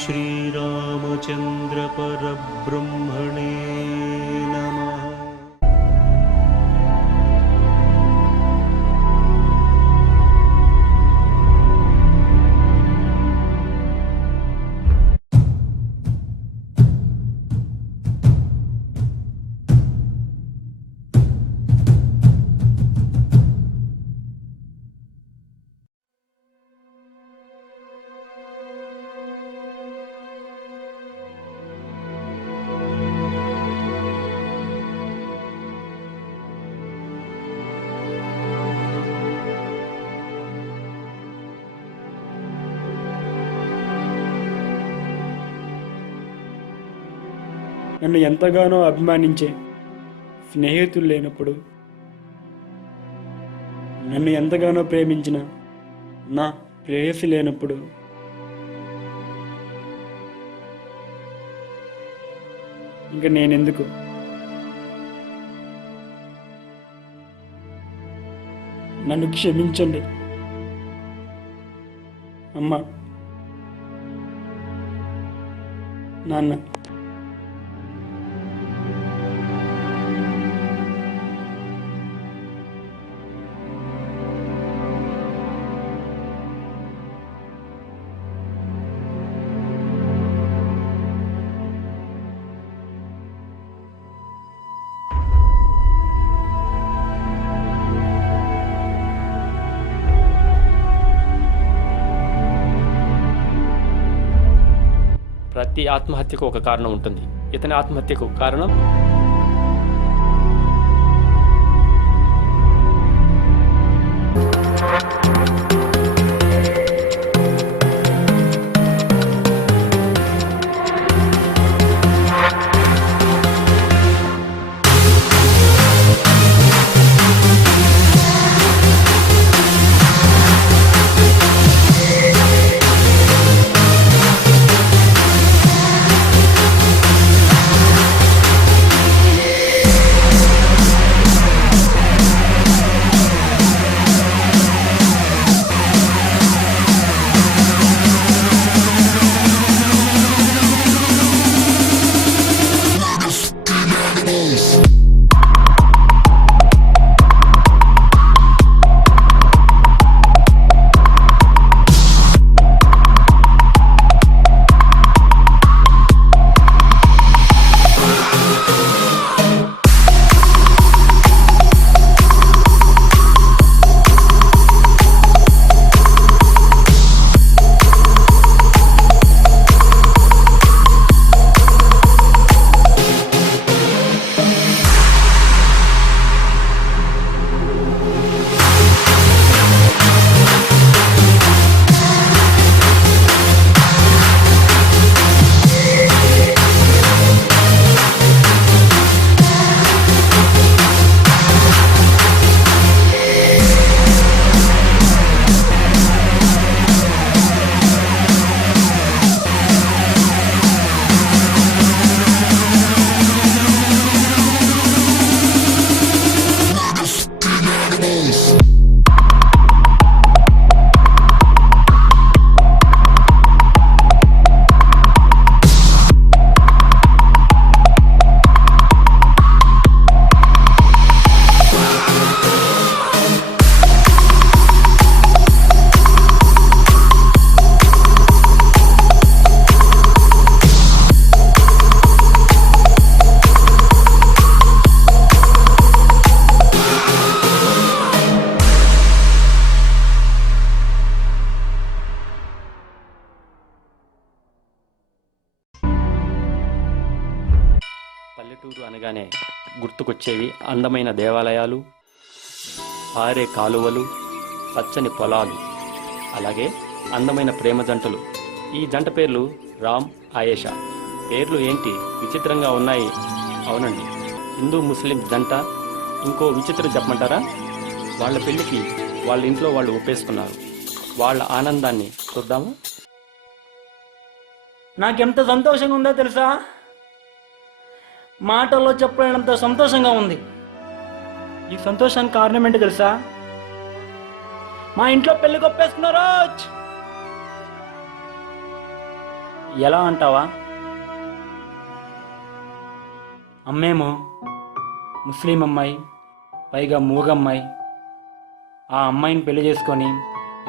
श्रीरामचंद्र परब्रह्मणे नमः। నన్ను ఎంతగానో అభిమానించే స్నేహితులు లేనప్పుడు, నన్ను ఎంతగానో ప్రేమించిన నా ప్రేయసి లేనప్పుడు, ఇంకా నేనెందుకు? నన్ను క్షమించండి అమ్మ, నాన్న. ప్రతి ఆత్మహత్యకు ఒక కారణం ఉంటుంది. ఇతని ఆత్మహత్యకు కారణం పల్లెటూరు అనగానే గుర్తుకొచ్చేవి అందమైన దేవాలయాలు, పారే కాలువలు, పచ్చని పొలాలు, అలాగే అందమైన ప్రేమ జంటలు. ఈ జంట పేర్లు రామ్, ఆయేషా. పేర్లు ఏంటి విచిత్రంగా ఉన్నాయి? అవునండి, హిందూ ముస్లిం జంట. ఇంకో విచిత్రం చెప్పమంటారా? వాళ్ళ పెళ్ళికి వాళ్ళ ఇంట్లో వాళ్ళు ఒప్పేసుకున్నారు. వాళ్ళ ఆనందాన్ని చూద్దాము. నాకెంత సంతోషంగా ఉందో తెలుసా? మాటల్లో చెప్పలేనంత సంతోషంగా ఉంది. ఈ సంతోషానికి కారణం ఏంటో తెలుసా? మా ఇంట్లో పెళ్లి కొప్పేసుకున్నారు. ఎలా అంటావా? అమ్మేమో ముస్లిం అమ్మాయి, పైగా మూగమ్మాయి. ఆ అమ్మాయిని పెళ్లి చేసుకొని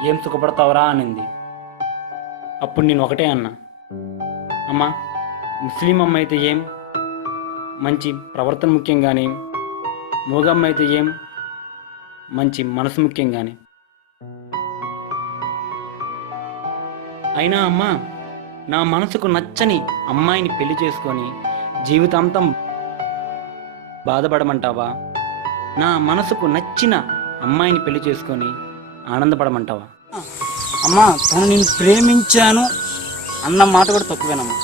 ఏం సుఖపడతావురా అనింది. అప్పుడు నేను ఒకటే అన్నా, అమ్మా, ముస్లిం అమ్మాయి అయితే ఏం, మంచి ప్రవర్తన ముఖ్యం కానీ, మూగమ్మ అయితే ఏం, మంచి మనసు ముఖ్యం కానీ. అయినా అమ్మా, నా మనసుకు నచ్చని అమ్మాయిని పెళ్లి చేసుకొని జీవితాంతం బాధపడమంటావా? నా మనసుకు నచ్చిన అమ్మాయిని పెళ్లి చేసుకొని ఆనందపడమంటావా? అమ్మా, తను నేను ప్రేమించాను అన్న మాట కూడా తక్కువేనమ్మా.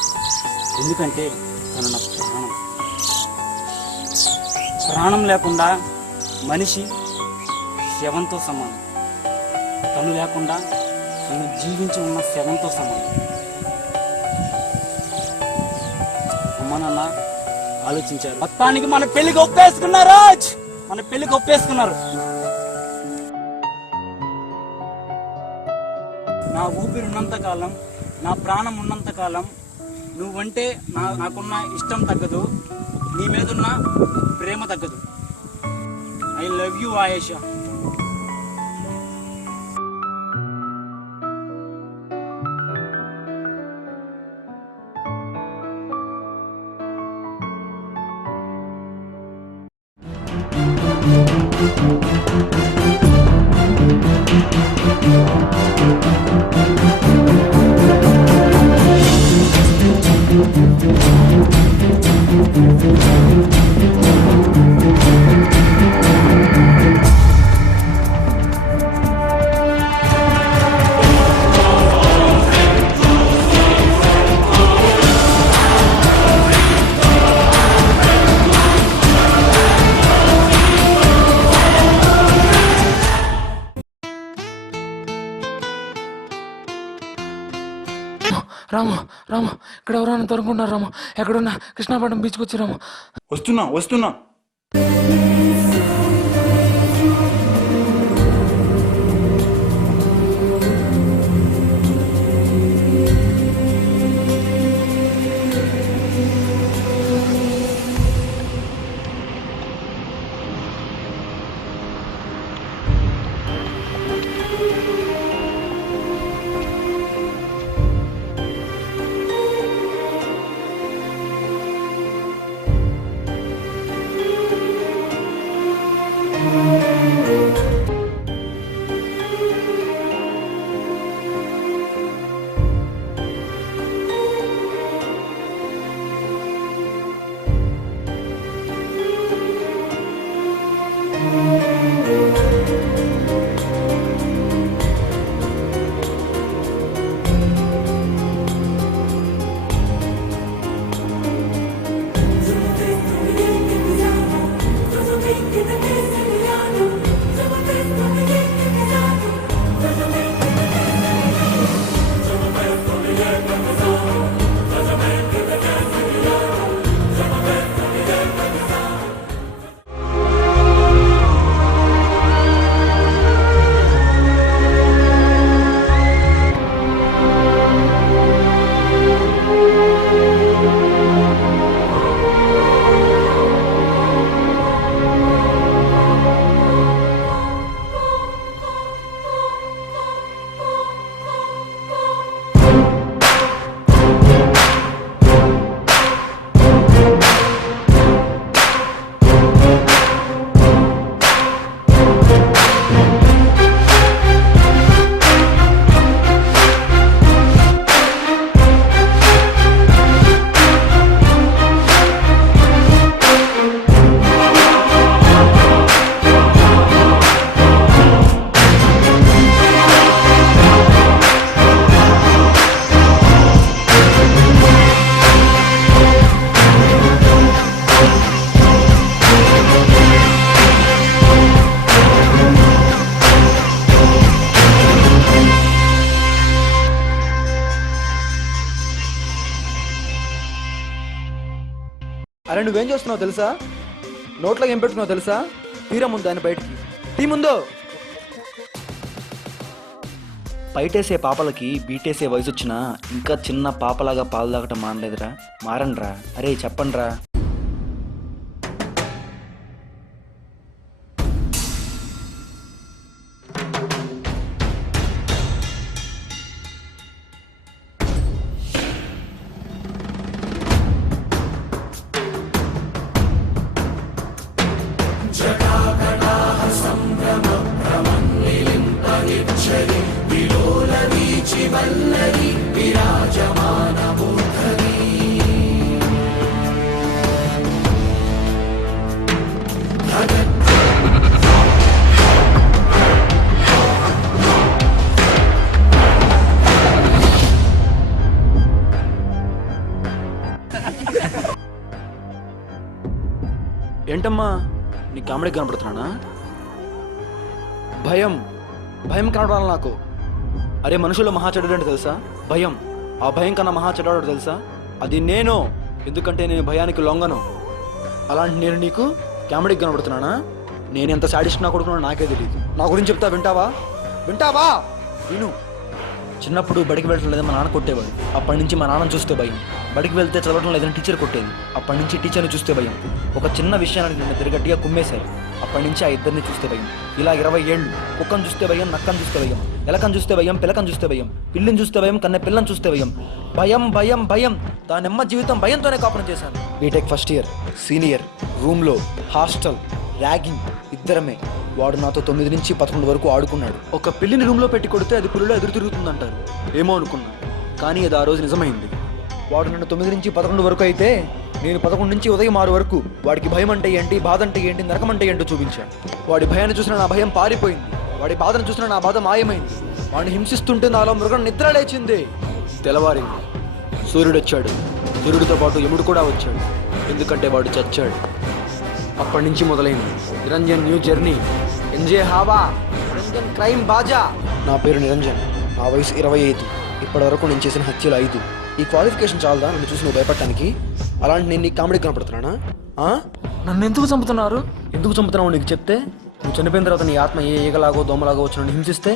ఎందుకంటే తను నా ప్రాణం. ప్రాణం లేకుండా మనిషి శవంతో సమానం. తను లేకుండా తను జీవించి ఉన్న శవంతో సమానం. అమ్మ నాన్న ఆలోచించారు. మొత్తానికి మన పెళ్లికి ఒప్పేసుకున్నారు. మన పెళ్లికి ఒప్పేసుకున్నారు. నా ఊపిరి ఉన్నంతకాలం, నా ప్రాణం ఉన్నంతకాలం నువ్వంటే నాకున్న ఇష్టం తగ్గదు, నీ మీదున్న ప్రేమ తగ్గదు. I love you Ayesha. Ramu Ramu, ఇక్కడ ఎవరైనా దొరుకున్నారు రాము. ఎక్కడున్నా కృష్ణాపట్నం బీచ్కి వచ్చి రాము. వస్తున్నా. అరే నువ్వేం చేస్తున్నావు తెలుసా? నోట్లో ఏం పెట్టుకున్నావు తెలుసా? తీరా ముందు ఆయన బయటికి తీ ముందు. బయటేసే పాపలకి బీటేసే వయసు వచ్చినా ఇంకా చిన్న పాపలాగా పాలు తాగటం మానలేదురా. మారండ్రా. అరే చెప్పండ్రా. ఏంటమ్మా నీ కామెడీ కనపడుతున్నానా? భయం భయం కనపడాలి నాకు. అరే మనుషుల్లో మహా చెడు అంటే తెలుసా? భయం. ఆ భయం కన్నా మహా చెడు తెలుసా? అది నేను. ఎందుకంటే నేను భయానికి లొంగను. అలాంటి నేను నీకు కామెడీకి కనపడుతున్నానా? నేను ఎంత సాడిస్ట్ నా కొడుకున్నా నాకే తెలియదు. నా గురించి చెప్తా, వింటావా? వింటావా? విను. చిన్నప్పుడు బడికి వెళ్ళడం లేదని మా నాన్న కొట్టేవాడు. అప్పటి నుంచి మా నాన్న చూస్తే భయం. బడికి వెళ్తే చదవడం లేదని టీచర్ కొట్టేది. అప్పటి నుంచి టీచర్ని చూస్తే భయం. ఒక చిన్న విషయానికి నన్ను ఇద్దరు గట్టిగా కుమ్మేశారు. అప్పటి నుంచి ఆ ఇద్దరిని చూస్తే భయం. ఇలా 20 ఏళ్ళు. కుక్కను చూస్తే భయం, నక్కను చూస్తే భయం, ఎలకను చూస్తే భయం, పిలకను చూస్తే భయం, పిల్లిని చూస్తే భయం, కన్నె పిల్లని చూస్తే భయం. భయం భయం భయం. దానమ్మ జీవితం భయంతోనే కాపురం చేశాను. బీటెక్ ఫస్ట్ ఇయర్, సీనియర్, రూమ్లో, హాస్టల్, ర్యాగింగ్, ఇద్దరమే. వాడు నాతో 9 నుంచి 11 వరకు ఆడుకున్నాడు. ఒక పిల్లిని రూమ్లో పెట్టి కొడితే అది పులిలో ఎదురు తిరుగుతుందంటారు. ఏమో అనుకున్నా, కానీ అది ఆ రోజు నిజమైంది. వాడు నన్ను 9 నుంచి 11 వరకు అయితే నేను 11 నుంచి ఉదయం 6 వరకు వాడికి భయం అంటే ఏంటి, బాధ అంటే ఏంటి, నరకం అంటే ఏంటో చూపించాను. వాడి భయాన్ని చూసిన నా భయం పారిపోయింది. వాడి బాధను చూసిన నా బాధ మాయమైంది. వాడిని హింసిస్తుంటే నాలో మృగం నిద్ర లేచింది. తెల్లవారింది. సూర్యుడు వచ్చాడు. సూర్యుడితో పాటు యముడు కూడా వచ్చాడు. ఎందుకంటే వాడు చచ్చాడు. అప్పటి నుంచి మొదలైంది నిరంజన్ న్యూ జర్నీ. ఎంజే హావా, నిరంజన్ క్రైమ్ బాజా. నా పేరు నిరంజన్. నా వయసు 25. ఇప్పటి వరకు నేను చేసిన హత్యలు 5. ఈ క్వాలిఫికేషన్ చాలదా నన్ను చూసి నువ్వు భయపడటానికి? అలాంటి నేను నీ కామెడీ కనపడుతున్నానా? నన్ను ఎందుకు చంపుతున్నారు? ఎందుకు చంపుతున్నావు నీకు చెప్తే? నువ్వు చనిపోయిన తర్వాత నీ ఆత్మ ఏ ఈగలాగో దోమలాగో వచ్చి నన్ను హింసిస్తే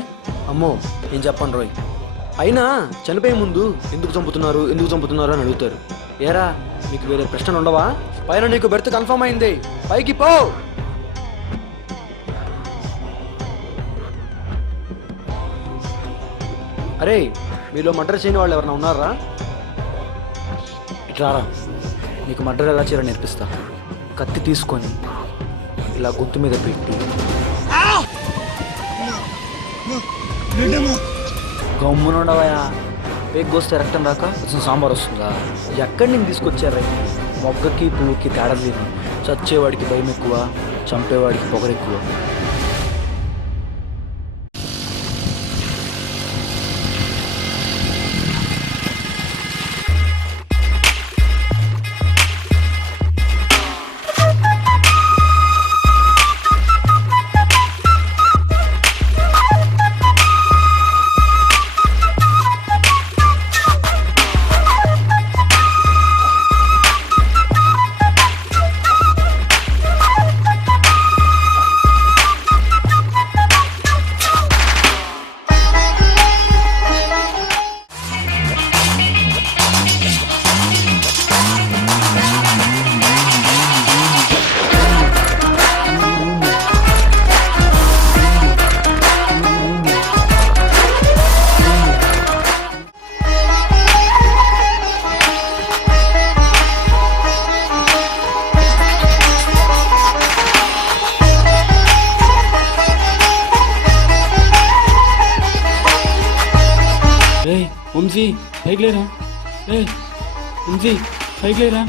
అమ్మో నేను చెప్పను రోయ్. అయినా చనిపోయే ముందు ఎందుకు చంపుతున్నారు అని అడుగుతారు. ఏరా మీకు వేరే ప్రశ్నలు ఉండవా? పైన నీకు బెర్త్ కన్ఫర్మ్ అయింది, పైకి పో. అరే మీలో మర్డర్ చేయని వాళ్ళు ఎవరైనా ఉన్నారా? ఇట్లారా, నీకు మర్డర్ ఎలా చేయాలో నేర్పిస్తా. కత్తి తీసుకొని ఇలా గొంతు మీద పెట్టి గమ్మునుండవయా. పేగొస్తే రక్తం రాక కొంచెం సాంబార్ వస్తుందా? ఎక్కడి నుంచి తీసుకొచ్చారా? మొగ్గకి పువ్వుకి తేడా లేదు. చచ్చేవాడికి భయం ఎక్కువ, చంపేవాడికి పొగరు ఎక్కువ. వంశీ పైకి లేరా? వంశీ పైకి లేరా?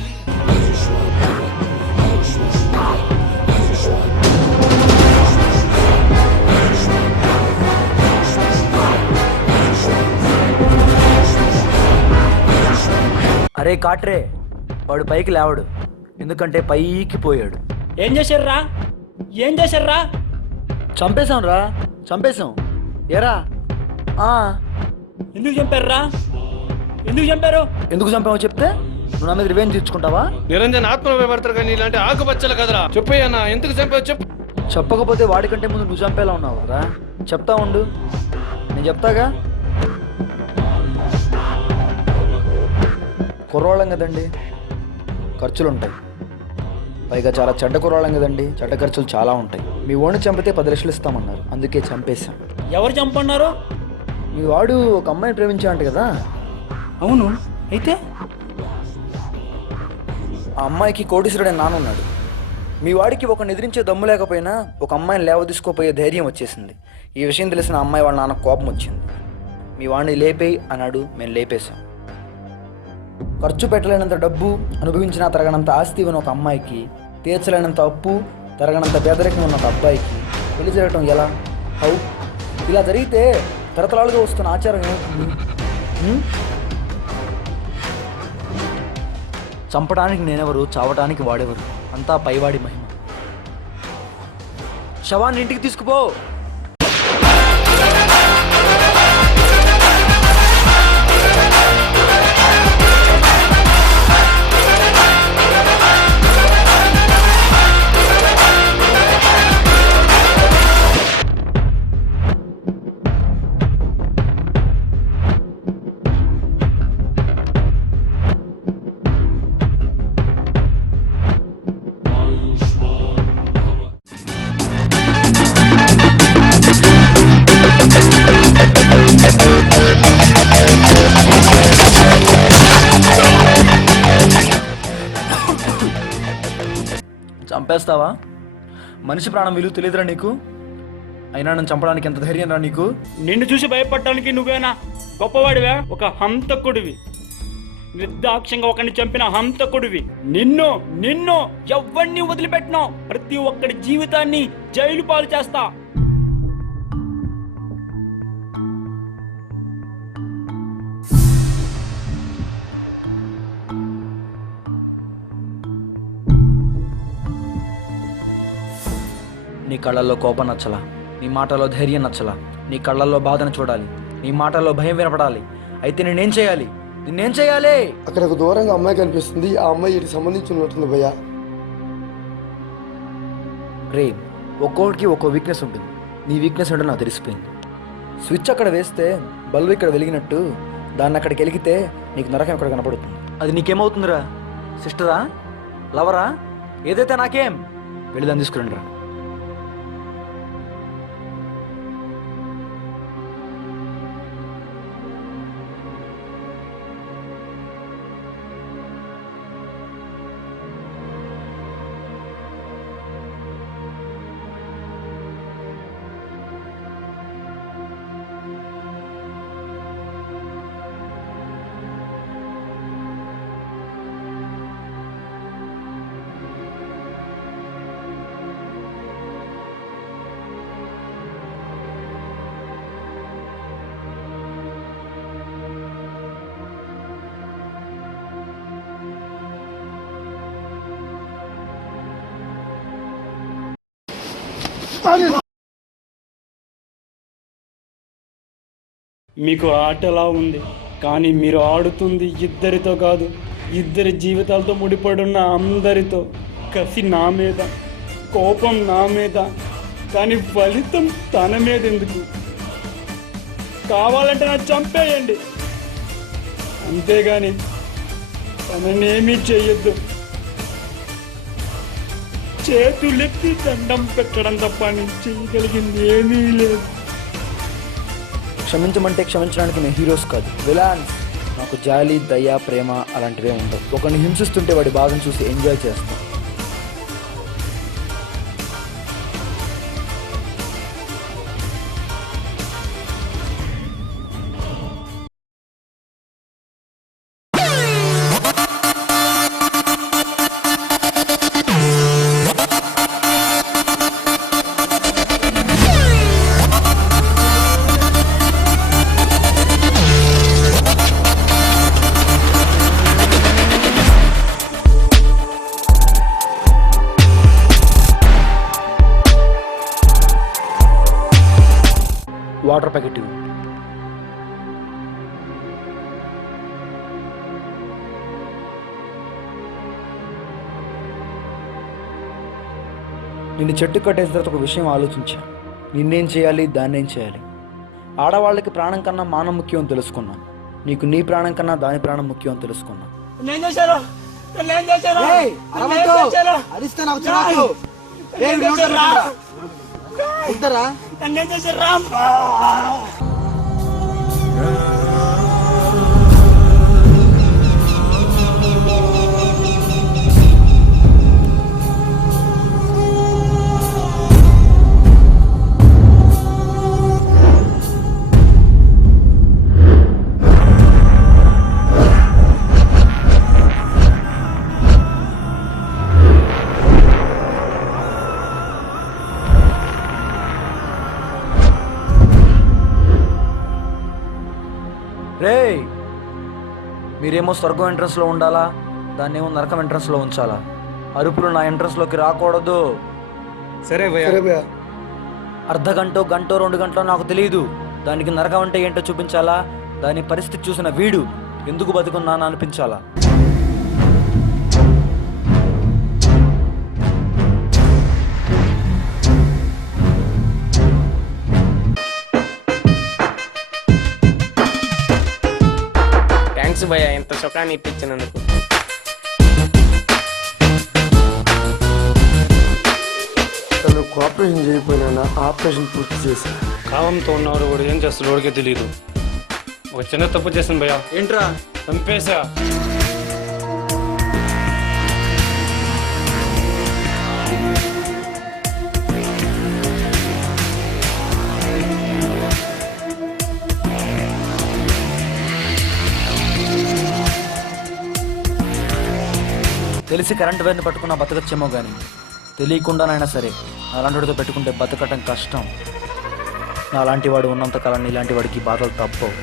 అరే కాట్రే, వాడు పైకి లేవడు. ఎందుకంటే పైకి పోయాడు. ఏం చేశారా? చంపేశాం రా, చంపేశాం. ఏరా ఎందుకు చంపారు? ఎందుకు చంపామో చెప్తే నువ్వు నా మీద రివెంజ్ తీర్చుకుంటావా? నిరంజన్ ఆత్మలో భయపడతారు కానీ ఇలాంటి ఆకుపచ్చలు కదరా. చెప్పయ్యా ఎందుకు చంపావు చెప్పు. చెప్పకపోతే వాడికంటే ముందు నువ్వు చంపేలా ఉన్నావు రా. చెప్తా ఉండు, నేను చెప్తాగా. కుర్రోళ్ళం కదండి, ఖర్చులు ఉంటాయి. పైగా చాలా చెడ్డ కుర్రోళ్ళం కదండి, చెడ్డ ఖర్చులు చాలా ఉంటాయి. మీ వాడిని చంపితే 10 లక్షలు ఇస్తామన్నారు, అందుకే చంపేశాం. ఎవరు చంపన్నారు? మీ వాడు ఒక అమ్మాయిని ప్రేమించాడంట కదా? అవును, అయితే ఆ అమ్మాయికి కోటీశ్వరుడైన నాన్న ఉన్నాడు. మీ వాడికి ఒక ఎదిరించే దమ్ము లేకపోయినా ఒక అమ్మాయిని లేవదీసుకోపోయే ధైర్యం వచ్చేసింది. ఈ విషయం తెలిసిన అమ్మాయి వాళ్ళ నాన్న కోపం వచ్చింది. మీ వాడిని లేపేయి అన్నాడు, మేము లేపేశాం. ఖర్చు పెట్టలేనంత డబ్బు, అనుభవించినా తరగనంత ఆస్తి ఉన్న ఒక అమ్మాయికి, తీర్చలేనంత అప్పు, తరగనంత పేదరికం ఉన్న ఒక అబ్బాయికి పెళ్లి జరగటం ఎలా? హౌ? ఇలా జరిగితే తరతరాలుగా వస్తున్న ఆచారం ఏమవుతుంది? చంపడానికి నేనెవరు, చావటానికి వాడెవరు? అంతా పైవాడి మహిమ. శవాన్ని ఇంటికి తీసుకుపో. చంపేస్తావా? మనిషి ప్రాణం విలువ తెలియదురా నీకు? అయినా నన్ను చంపడానికి ఎంత ధైర్యం రా నీకు? నిన్ను చూసి భయపడటానికి నువ్వేనా గొప్పవాడివా? ఒక హంతకుడివి, నిర్దాక్ష్యంగా ఒకరిని చంపిన హంతకుడివి. నిన్ను నిన్ను ఎవరిని వదిలిపెట్టినావు? ప్రతి ఒక్కడి జీవితాన్ని జైలు పాలు చేస్తా. నీ కళ్ళల్లో కోపం నచ్చలా, నీ మాటల్లో ధైర్యం నచ్చలా, నీ కళ్ళల్లో బాధను చూడాలి, నీ మాటల్లో భయం వినపడాలి. అయితే నేనేం చేయాలి? నిన్నేం చేయాలి? అక్కడకు దూరంగా అమ్మాయి కనిపిస్తుంది. ఆ అమ్మాయి ఇటు సంబంధించి ఉన్నట్టుంది భయ్యా. రే, ఒక్కొక్కడికి ఒక్కో వీక్నెస్ ఉంటుంది. నీ వీక్నెస్ ఏంటో నాకు తెలిసిపోయింది. స్విచ్ అక్కడ వేస్తే బల్బు ఇక్కడ వెలిగినట్టు, దాన్ని అక్కడికి వెలిగితే నీకు నరకం ఎక్కడ కనపడుతుంది. అది నీకేమవుతుందిరా? సిస్టరా? లవరా? ఏదైతే నాకేం? వెళ్ళి దాన్ని తీసుకురండి రా. మీకు ఆటలా ఉంది, కానీ మీరు ఆడుతుంది ఇద్దరితో కాదు, ఇద్దరి జీవితాలతో ముడిపడున్న అందరితో. కసి నా మీద, కోపం నా మీద, కానీ ఫలితం తన మీద ఎందుకు? కావాలంటే నా చంపేయండి, అంతేగాని తననేమీ చెయ్యొద్దు. చేతులెత్తి దండం పెట్టడం తప్ప నేను చేయగలిగింది ఏమీ లేదు. క్షమించమంటే క్షమించడానికి మేము హీరోస్ కాదు, విలాన్స్. నాకు జాలి, దయ, ప్రేమ అలాంటివే ఉండవు. ఒకరిని హింసిస్తుంటే వాడి బాధను చూసి ఎంజాయ్ చేస్తాం. వాటర్ ప్యాకెట్ ఇవ్వు. నిన్ను చెట్టు కట్టేసిన తర్వాత ఒక విషయం ఆలోచించా. నిన్నేం చేయాలి, దాన్నేం చేయాలి. ఆడవాళ్ళకి ప్రాణం కన్నా మానం ముఖ్యం అని తెలుసుకున్నా. నీకు నీ ప్రాణం కన్నా దాని ప్రాణం ముఖ్యం అని తెలుసుకున్నా. రేయ్, మీరేమో స్వర్గం ఎంట్రన్స్లో ఉండాలా, దాన్నేమో నరకం ఎంట్రన్స్లో ఉంచాలా. అరుపులు నా ఎంట్రన్స్లోకి రాకూడదు. సరే సరే భయ్యా. అర్ధగంటో గంటో 2 గంటలో నాకు తెలియదు. దానికి నరకం అంటే ఏంటో చూపించాలా. దాని పరిస్థితి చూసిన వీడు ఎందుకు బతుకున్నాను అనిపించాలా. థ్యాంక్స్ భయ్యా, ఇంత సుఖాన్ని ఇప్పించినందుకు. తను కోఆపరేషన్ చేయకపోయినా ఆపరేషన్ పూర్తి చేసి కామంతో ఉన్నవాడు కూడా ఏం చేస్తాడు వాడికే తెలియదు. ఒక చిన్న తప్పు చేశాను భయ్యా. ఏంట్రా? చంపేశా. తెలిసి కరెంట్ వైర్ని పట్టుకున్న బతకచ్చేమో కానీ తెలియకుండానైనా సరే అలాంటివాడితో పెట్టుకుంటే బతకటం కష్టం. నా అలాంటి వాడు ఉన్నంతకాలం ఇలాంటి వాడికి బాధలు తప్పవు.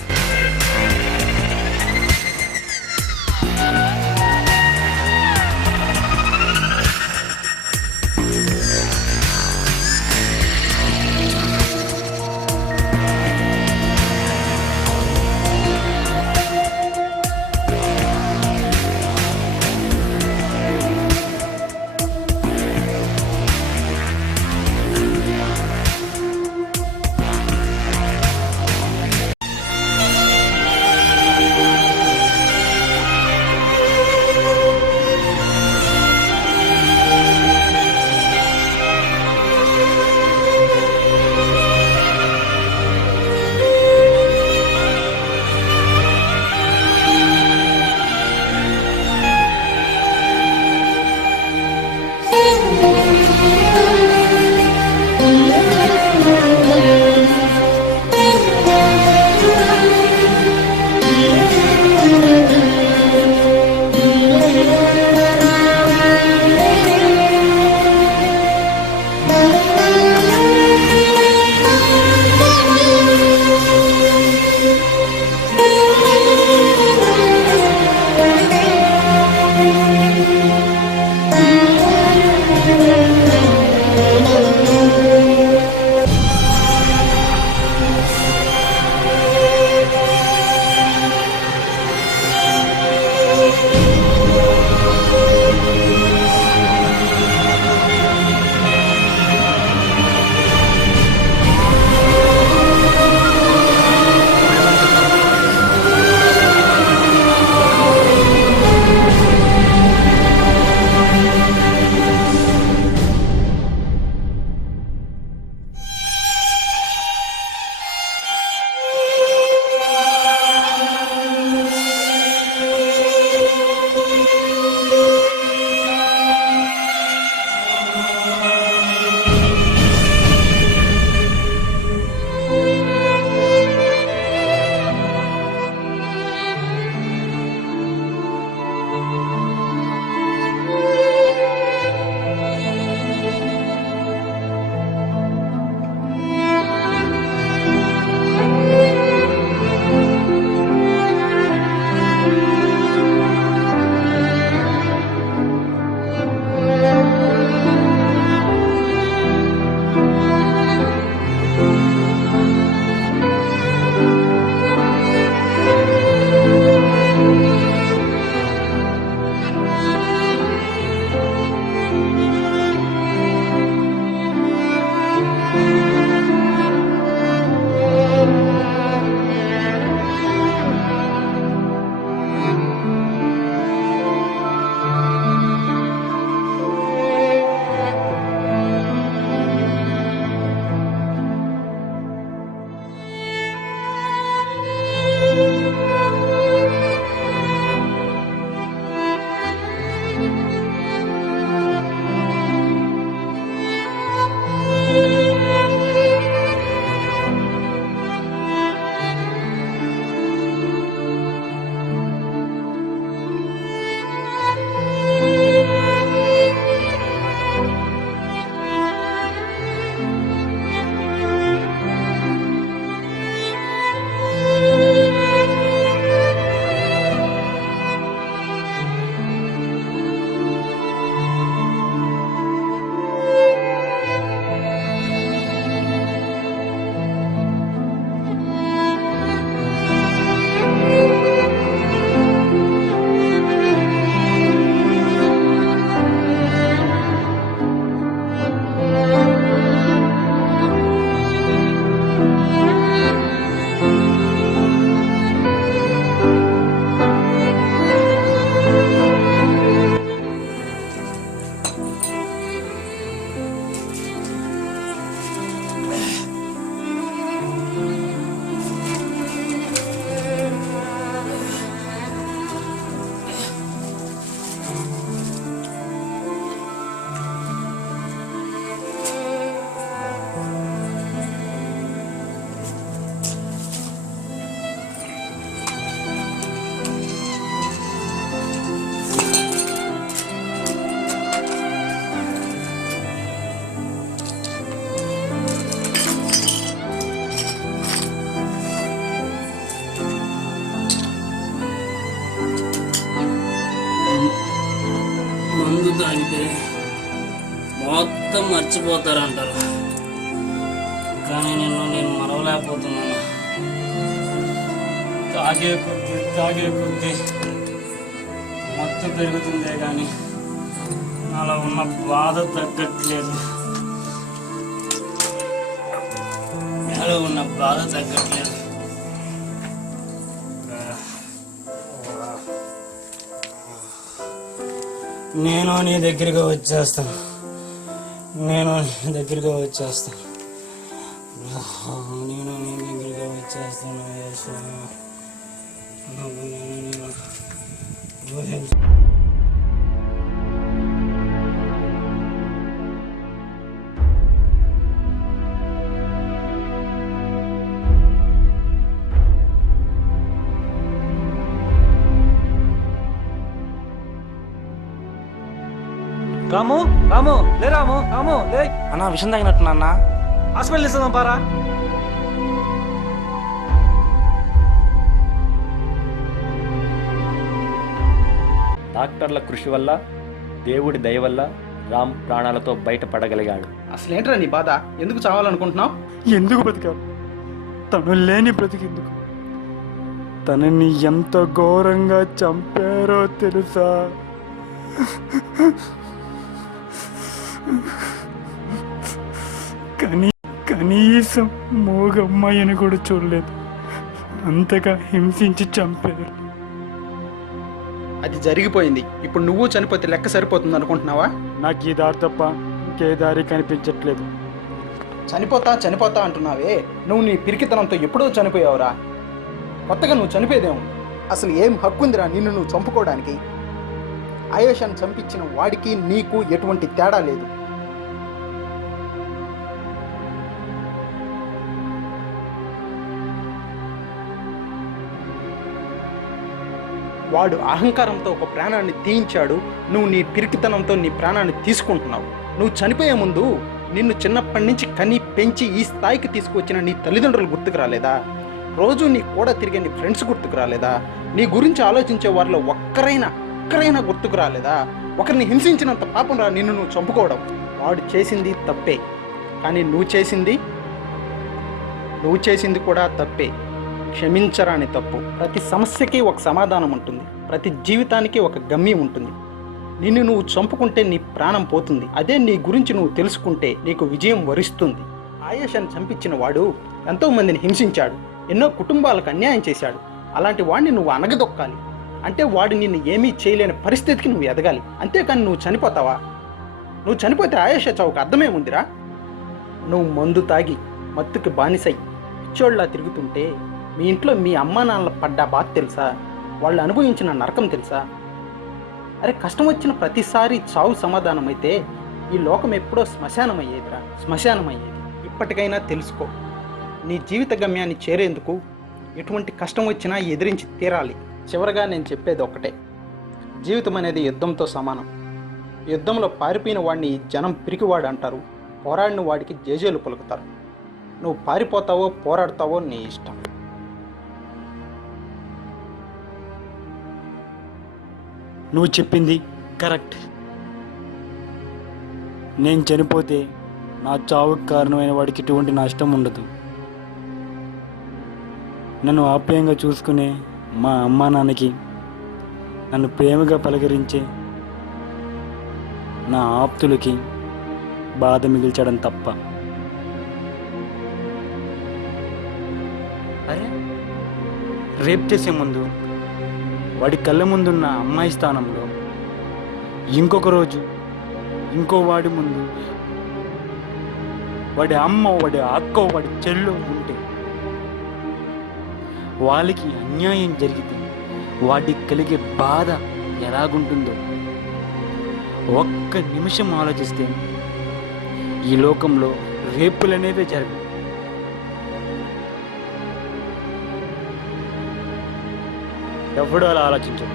తాగితే మొత్తం మర్చిపోతారంటారు, కానీ నేను మరవలేకపోతున్నాను. తాగే కొద్దీ మొత్తం పెరుగుతుందే కానీ నాలో ఉన్న బాధ తగ్గట్లేదు. నాలో ఉన్న బాధ తగ్గట్లేదు. నేను నీ దగ్గరికి వచ్చేస్తాను. నేను నీ దగ్గరికి వచ్చేస్తాను. యేసు. రాము రాము లే రాము రాము లే అన్న విషయం తగినట్టున్నా అన్న. హాస్పిటల్ ఇస్తుందాం పారా. డాక్టర్ల కృషి వల్ల, దేవుడి దయ వల్ల రామ్ ప్రాణాలతో బయటపడగలిగాడు. అసలేంట్రా నీ బాధ? ఎందుకు చావాలనుకుంటున్నావు? ఎందుకు బ్రతికావు? తను లేని బ్రతికెందుకు? తనని ఎంత ఘోరంగా చంపారో తెలుసా? కనీసం మూగమ్మాయిని కూడా చూడలేదు, అంతగా హింసించి చంపారు. అది జరిగిపోయింది. ఇప్పుడు నువ్వు చనిపోతే లెక్క సరిపోతుంది అనుకుంటున్నావా? నాకు ఈ దారి తప్ప ఇంకే దారి కనిపించట్లేదు. చనిపోతా అంటున్నావే, నువ్వు నీ పిరికితనంతో ఎప్పుడో చనిపోయావురా. కొత్తగా నువ్వు చనిపోయేదేమో. అసలు ఏం హక్కుందిరా నిన్ను నువ్వు చంపుకోవడానికి? ఆయేషాను చంపించిన వాడికి నీకు ఎటువంటి తేడా లేదు. వాడు అహంకారంతో ఒక ప్రాణాన్ని తీయించాడు. నువ్వు నీ పిరికితనంతో నీ ప్రాణాన్ని తీసుకుంటున్నావు. నువ్వు చనిపోయే ముందు నిన్ను చిన్నప్పటి నుంచి కని పెంచి ఈ స్థాయికి తీసుకొచ్చిన నీ తల్లిదండ్రులు గుర్తుకు రాలేదా? రోజు నీ కూడా తిరిగే నీ ఫ్రెండ్స్ గుర్తుకు రాలేదా? నీ గురించి ఆలోచించే వారిలో ఒక్కరైనా గుర్తుకు రాలేదా? ఒకరిని హింసించినంత పాపం రా నిన్ను నువ్వు చంపుకోవడం. వాడు చేసింది తప్పే, కానీ నువ్వు చేసింది కూడా తప్పే. క్షమించరాని తప్పు. ప్రతి సమస్యకి ఒక సమాధానం ఉంటుంది, ప్రతి జీవితానికి ఒక గమ్యం ఉంటుంది. నిన్ను నువ్వు చంపుకుంటే నీ ప్రాణం పోతుంది. అదే నీ గురించి నువ్వు తెలుసుకుంటే నీకు విజయం వరిస్తుంది. ఆయేషాను చంపించిన వాడు ఎంతో మందిని హింసించాడు, ఎన్నో కుటుంబాలకు అన్యాయం చేశాడు. అలాంటి వాడిని నువ్వు అనగదొక్కాలి. అంటే వాడు నిన్ను ఏమీ చేయలేని పరిస్థితికి నువ్వు ఎదగాలి. అంతేకాని నువ్వు చనిపోతావా? నువ్వు చనిపోతే ఆయేషా చావుకు అర్థమే ఉందిరా. నువ్వు మందు తాగి మత్తుకి బానిసై పిచ్చోళ్ళలా తిరుగుతుంటే మీ ఇంట్లో మీ అమ్మా నాన్నలు పడ్డ బాధ తెలుసా? వాళ్ళు అనుభవించిన నరకం తెలుసా? అరే, కష్టం వచ్చిన ప్రతిసారి చావు సమాధానం అయితే ఈ లోకం ఎప్పుడో శ్మశానం అయ్యేది. ఇప్పటికైనా తెలుసుకో, నీ జీవిత గమ్యాన్ని చేరేందుకు ఎటువంటి కష్టం వచ్చినా ఎదిరించి తీరాలి. చివరగా నేను చెప్పేది ఒక్కటే, జీవితం అనేది యుద్ధంతో సమానం. యుద్ధంలో పారిపోయిన వాడిని జనం పిరికివాడు అంటారు, పోరాడిన వాడికి జేజేలు పలుకుతారు. నువ్వు పారిపోతావో పోరాడతావో నీ ఇష్టం. నువ్వు చెప్పింది కరెక్ట్. నేను చనిపోతే నా చావుకు కారణమైన వాడికి ఎటువంటి నష్టం ఉండదు. నన్ను ఆప్యాయంగా చూసుకునే మా అమ్మా నాన్నకి, నన్ను ప్రేమగా పలకరించే నా ఆప్తులకి బాధ మిగిల్చడం తప్ప. అరే, రేప్ చేసే ముందు వాడి కళ్ళ ముందున్న అమ్మాయి స్థానంలో ఇంకొక రోజు ఇంకో వాడి ముందు వాడి అమ్మ, వాడి అక్క, వాడి చెల్లు ఉంటే వాళ్ళకి అన్యాయం జరిగితే వాటికి కలిగే బాధ ఎలాగుంటుందో ఒక్క నిమిషం ఆలోచిస్తే ఈ లోకంలో రేపులనేవే జరగవు. ఎవడో అలా ఆలోచించడు.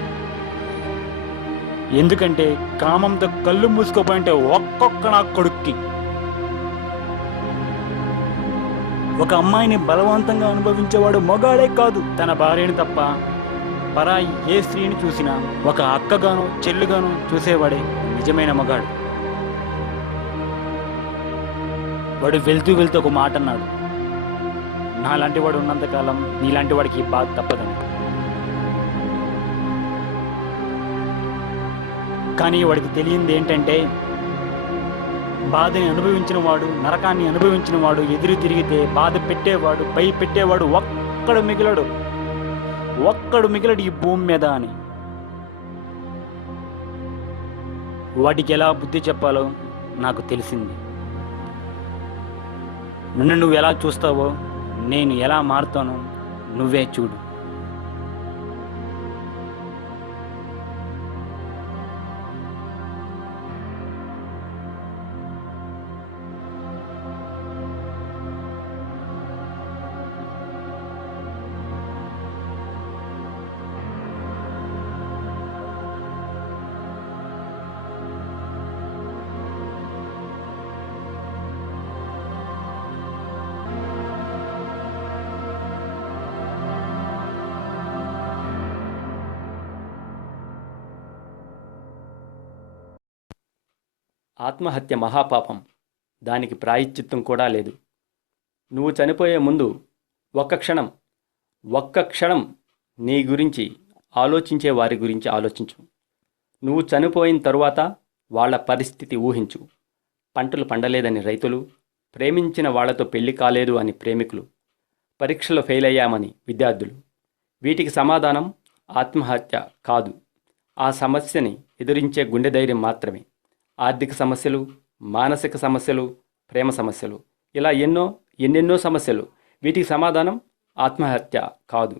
ఎందుకంటే కామంతో కళ్ళు మూసుకోపోయింటే ఒక్కొక్క నా కొడుక్కి ఒక అమ్మాయిని బలవంతంగా అనుభవించేవాడు మగాడే కాదు, తన భార్యని తప్ప పరాయి ఏ స్త్రీని చూసినా ఒక అక్కగాను చెల్లుగాను చూసేవాడే నిజమైన మగాడు. వాడు వెళ్తూ వెళ్తూ ఒక మాట అన్నాడు, నాలాంటి వాడు ఉన్నంతకాలం నీలాంటి వాడికి ఈ బాధ తప్పదని. కానీ వాడికి తెలియంది ఏంటంటే, బాధని అనుభవించిన వాడు, నరకాన్ని అనుభవించిన వాడు ఎదురు తిరిగితే బాధ పెట్టేవాడు, భయపెట్టేవాడు ఒక్కడు మిగిలడు ఈ భూమి మీద అని. వాటికి ఎలా బుద్ధి చెప్పాలో నాకు తెలిసింది. నన్ను నువ్వు ఎలా చూస్తావో నేను ఎలా మారుతానో నువ్వే చూడు. ఆత్మహత్య మహాపాపం. దానికి ప్రాయశ్చిత్తం కూడా లేదు. నువ్వు చనిపోయే ముందు ఒక్క క్షణం నీ గురించి ఆలోచించే వారి గురించి ఆలోచించు. నువ్వు చనిపోయిన తరువాత వాళ్ళ పరిస్థితి ఊహించు. పంటలు పండలేదని రైతులు, ప్రేమించిన వాళ్లతో పెళ్లి కాలేదు అని ప్రేమికులు, పరీక్షలు ఫెయిల్ అయ్యామని విద్యార్థులు. వీటికి సమాధానం ఆత్మహత్య కాదు, ఆ సమస్యని ఎదురించే గుండె ధైర్యం మాత్రమే. ఆర్థిక సమస్యలు, మానసిక సమస్యలు, ప్రేమ సమస్యలు, ఇలా ఎన్నెన్నో సమస్యలు. వీటికి సమాధానం ఆత్మహత్య కాదు,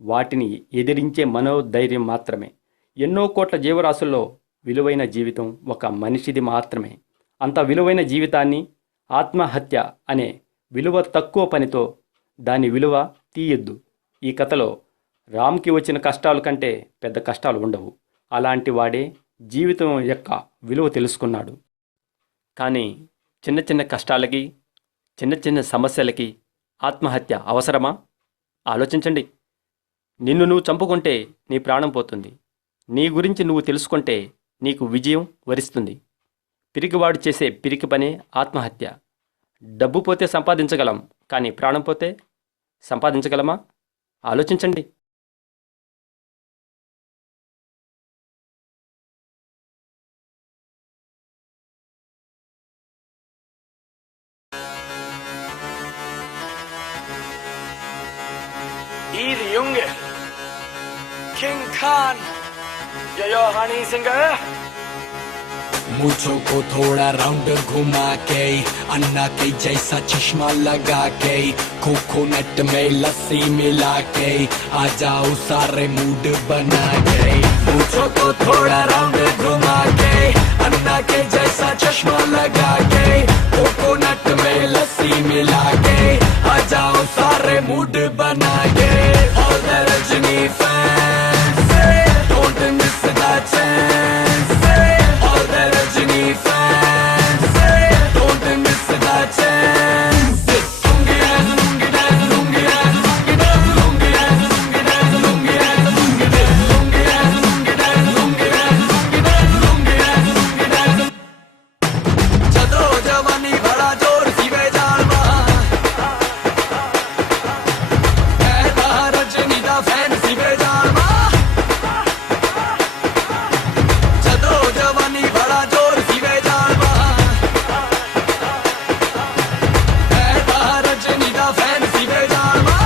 వాటిని ఎదిరించే మనోధైర్యం మాత్రమే. ఎన్నో కోట్ల జీవరాశుల్లో విలువైన జీవితం ఒక మనిషిది మాత్రమే. అంత విలువైన జీవితాన్ని ఆత్మహత్య అనే విలువ తక్కువ పనితో దాని విలువ తీయొద్దు. ఈ కథలో రామ్కి వచ్చిన కష్టాల కంటే పెద్ద కష్టాలు ఉండవు. అలాంటి వాడే జీవితం యొక్క విలువ తెలుసుకున్నాడు. కానీ చిన్న చిన్న కష్టాలకి, చిన్న చిన్న సమస్యలకి ఆత్మహత్య అవసరమా? ఆలోచించండి. నిన్ను నువ్వు చంపుకుంటే నీ ప్రాణం పోతుంది. నీ గురించి నువ్వు తెలుసుకుంటే నీకు విజయం వరిస్తుంది. పిరికివాడు చేసే పిరికి పనే ఆత్మహత్య. డబ్బు పోతే సంపాదించగలం, కానీ ప్రాణం పోతే సంపాదించగలమా? ఆలోచించండి. Die Junge, King Khan, yo honey singer. मूंछों को थोड़ा राउंड घुमा के अन्ना के जैसा चश्मा लगा के कोकोनट में लस्सी मिला के आ जाओ सारे मूड बना के। मूंछों को थोड़ा राउंड घुमा के अन्ना के जैसा चश्मा लगा के कोकोनट में लस्सी मिला के आ जाओ सारे मूड बना के। All the Rajini fans, don't miss the chance. All the Rajini fans, don't miss the chance. Lungi dance, lungi dance, lungi dance, lungi dance, lungi dance, lungi dance, lungi dance, lungi dance, lungi dance, lungi dance, lungi dance, lungi dance, lungi dance, lungi dance. Chadro jawani bada jor sive jalwa. Kehta Rajini da fan sive jalwa. Chadro jawani bada jor sive jalwa. Kehta Rajini da fan sive jalwa.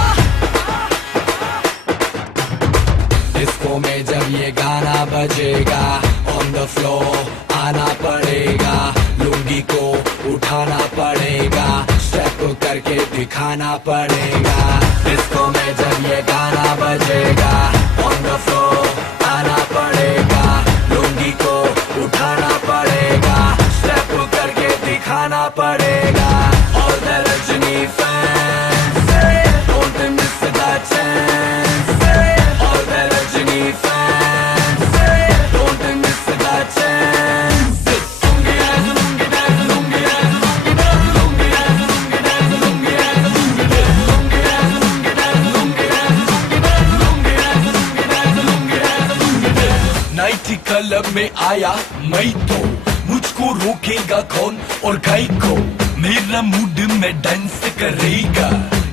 Disco में जब ये गाना बजेगा on the floor आना पड़ेगा, लुंगी को उठाना पड़ेगा, स्टेप करके दिखाना पड़ेगा। डिस्को में जब ये गाना बजेगा ऑन द फ्लोर आना पड़ेगा, लुंगी को उठाना पड़ेगा, स्टेप करके दिखाना पड़ेगा। All the Rajini fans, don't miss the chance. All the Rajini fans, don't miss the chance. Lungi dance, lungi dance, lungi dance, lungi dance, lungi dance, lungi dance, lungi dance, lungi dance, lungi dance, lungi dance, lungi dance, lungi dance, lungi dance, lungi dance, lungi dance, lungi आया मैं तो मुझको रोकेगा कौन और गाय को मेरा mood में डांस करेगा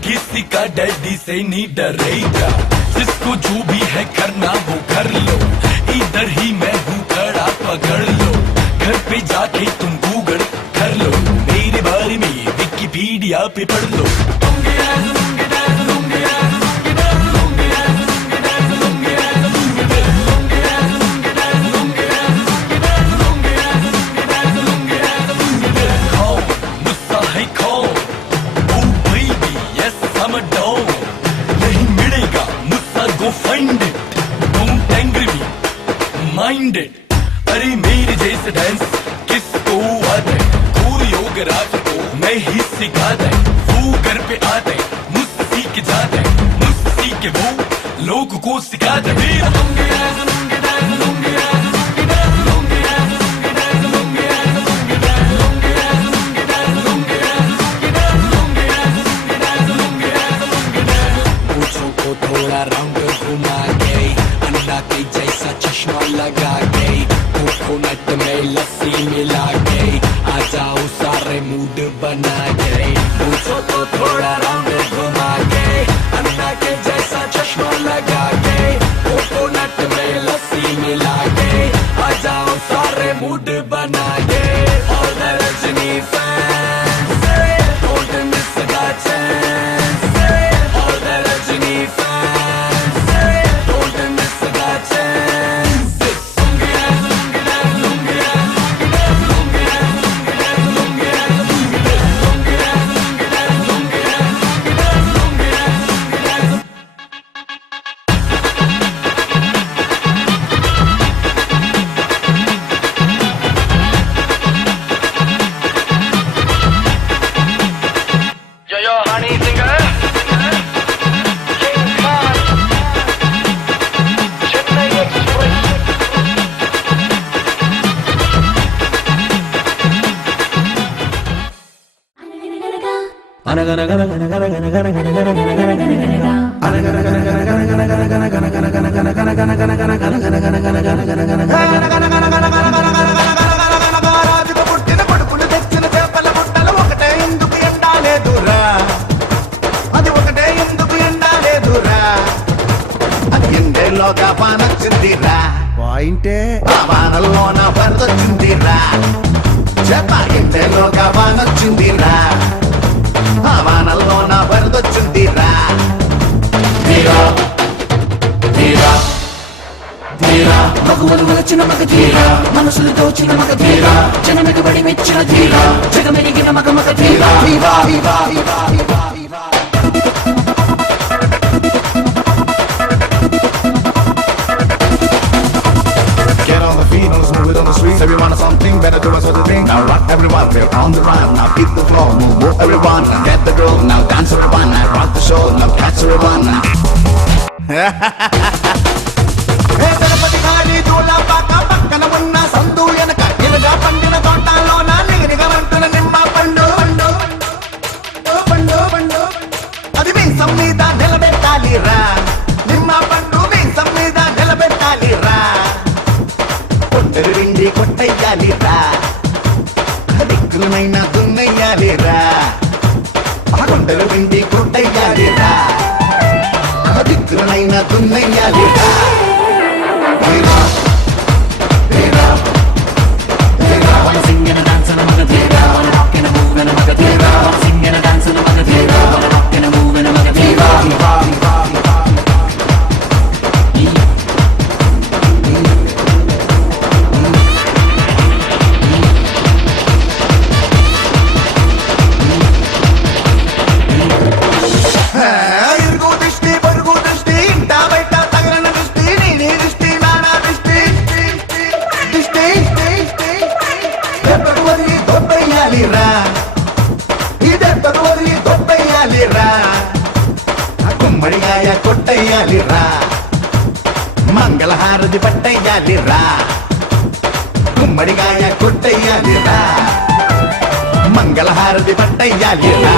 किसी का डैडी से नहीं डरेगा जिसको जो भी है करना वो कर लो इधर ही मैं हूँ खड़ा पकड़ लो घर पे जाके तुम गूगल कर लो मेरे बारे में विकिपीडिया पे पढ़ लो अरे मेरे जैसे डांस किसको आता है कोरियोग्राफर को मैं ही सिखाता है वो घर पे आता है मुझसे सीख जाता है मुझसे सीख के वो लोगों को सिखाता है पूछों को थोड़ा राउंड घुमा के अन्ना के जैसा चश्मा लगा के कोकोनट में लस्सी मिला के आ जाओ सारे मूड बना के पूछो तो थोड़ा राउंड घुमा के अन्ना के जैसा चश्मा लगा के कोकोनट में लस्सी मिला के आ जाओ सारे मूड बना के और Rajni fans don't miss the chance और Rajni fans don't miss the chance Yo, honey singer. King Khan. Chennai Express. పాయింటే వానల్లోన వరదొచ్చిందిరా చెప్ప ఇంటేలోగా వానొచ్చిందిరా ఆ వానల్లోన వరదొచ్చిందిరా తీరా తీరా తీరా మగువలు వలచిన మగ తీరా మనసులు దోచిన మగ తీరా జనమెగబడి మెచ్చిన తీరా జగమెరిగిన మగ మగ తీరా తీరా తీరా తీరా తీరా Everyone has something better do us other thing. Now rock everyone, we're on the run. Now beat the floor, move everyone. Get the groove, now dance everyone. Now rock the show, now catch everyone. Hey, Ganapati Hari, Dula Paka, Pakana Munna, Sandu Yanaka, Ilaga Pandina Tontalona, Nigga Vantuna Nimma Pandu, Pandu, Pandu, Pandu. Adi means some need that Delabetali Ra. Nimma Pandu means some need that Delabetali Ra. కొట్టెరిండి కొట్టయ్యాలిరా దిక్కులనైనా దున్నయ్యాలిరా కొండలు విండి కొట్టయ్యాలిరా దిక్కులనైనా దున్నయ్యాలిరా తీరా తీరా తీరా వన Singana dance న మగ తీరా వన రాక్కిన move న మగ తీరా వన సింగన డాన్స్ న మగ తీరా వన రాక్కిన మూవ్ న మగ తీరా గుమ్మడిగాయ కొట్టయ్యాలిరా మంగళహారతి పట్టయ్యాలిరా గుమ్మడిగాయ కొట్టయ్యాలిరా మంగళహారతి పట్టయ్యాలిరా